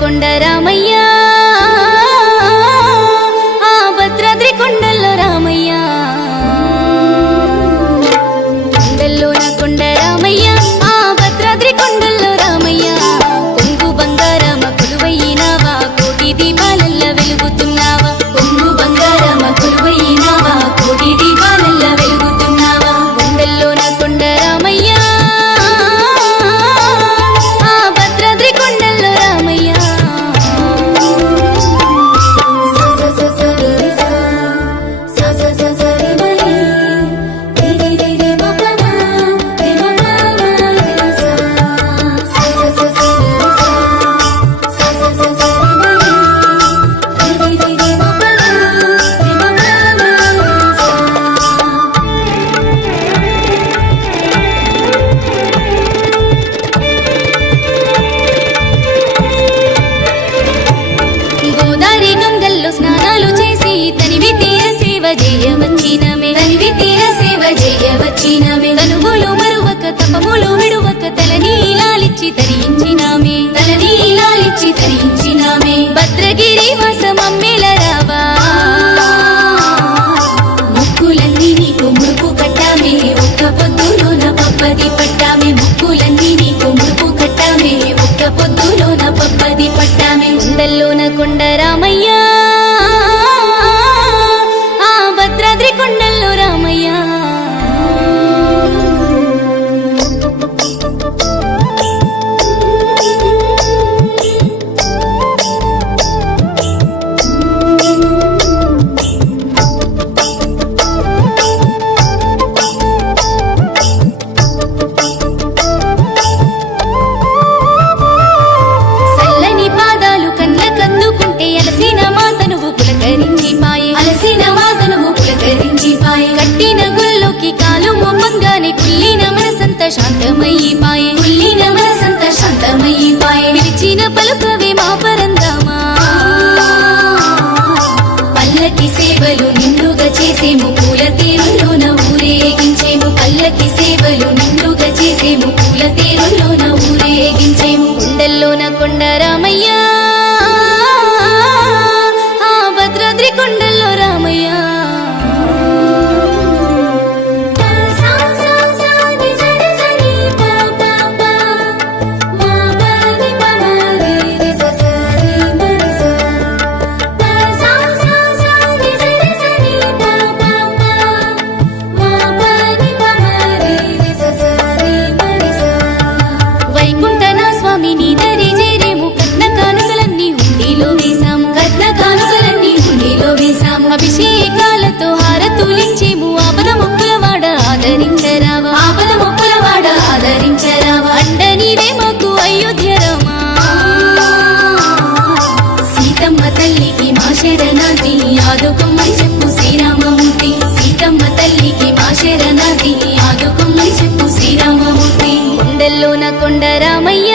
కొండ రామయ్య ఆ భద్రాద్రి కొండల్లో రామయ్య కొండల్లోన కొండ రామయ్య ఆ భద్రాద్రి కొండల్లో రామయ్య కొంగు బంగారమ కొలువైనావా కోటి దీపాలల్ల వెలుగుతున్నావా కొంగు బంగారమ కొలువైనావా కోటి దీపాలల్ల వెలుగుతున్నావా కొండల్లోన కొండ రామయ్య స్నానాలు చేసి తనివి తీర సేవ చేయవచ్చినమే తనువులు మరువక తపములు విడువక తలనీలాలిచ్చి తరించినామే భద్రగిరి వాసమమ్మేల రావా ముక్కులన్నీ నీకు ముడుపు కట్టామే ఒక్క పొద్దులోన పప్పది పట్టామే ముక్కులన్నీ నీకు ముడుపు కట్టామే ఒక్క పొద్దులోన పప్పది పట్టామే కొండల్లోన కొండ రామయ్య భద్రాద్రి కొండల్లో రామయ్య సల్లని పాదాలు కన్న కందుకుంటే అలసిన మాతనువు పులకరించిపాయే కట్టిన గుల్లోకి కాలు మొమ్మంగానే కుల్లిన మనసంత శాంతమయ్యిపాయే పిలిచిన పలుకవే మా పరందామా పల్లకి సేవలు నిండుగా చేసేము పూల తీరులోన ఊరేగించేము పల్లకి సేవలు నిండుగా చేసేము పూల తీరులోన ఊరేగించేము కొండల్లోన కొండ రామయ్య భద్రాద్రి కొండల్లో రామయ్య వైకుంఠన స్వామి నీ దరి చేరేము కట్న కానుకలన్నీ హుండీలో వేసాము అభిషేకాలతో హారతులించేము ఆపద మొక్కులవాడ ఆదరించరావా అండ నీవే మాకు అయోధ్య రామా సీతమ్మ తల్లికి మా శరణాది ఆదుకొమ్మని చెప్పు శ్రీరామమూర్తి సీతమ్మ తల్లికి మా శరణాది ఆదుకొమ్మని చెప్పు శ్రీరామమూర్తి కొండల్లోన కొండ రామయ్య